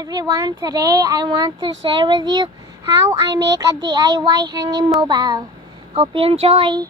everyone, today I want to share with you how I make a DIY hanging mobile. Hope you enjoy!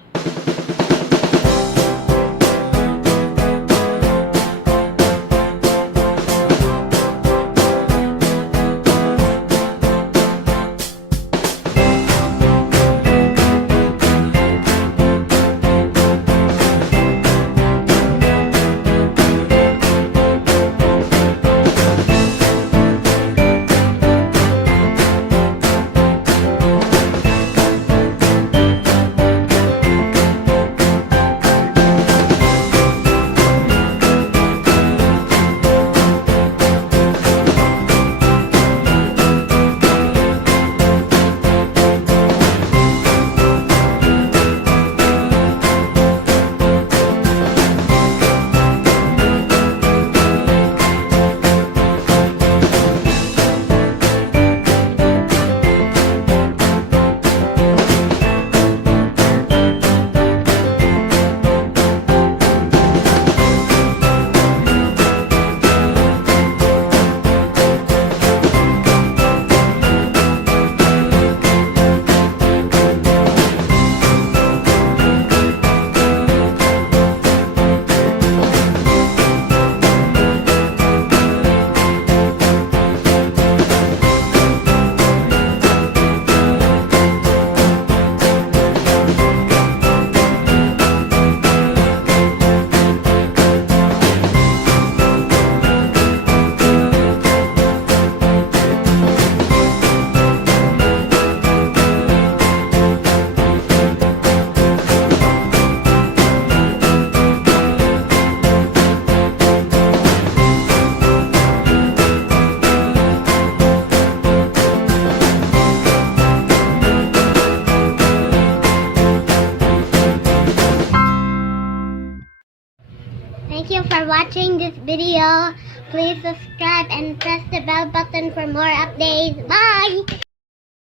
Thank you for watching this video. Please subscribe and press the bell button for more updates. Bye!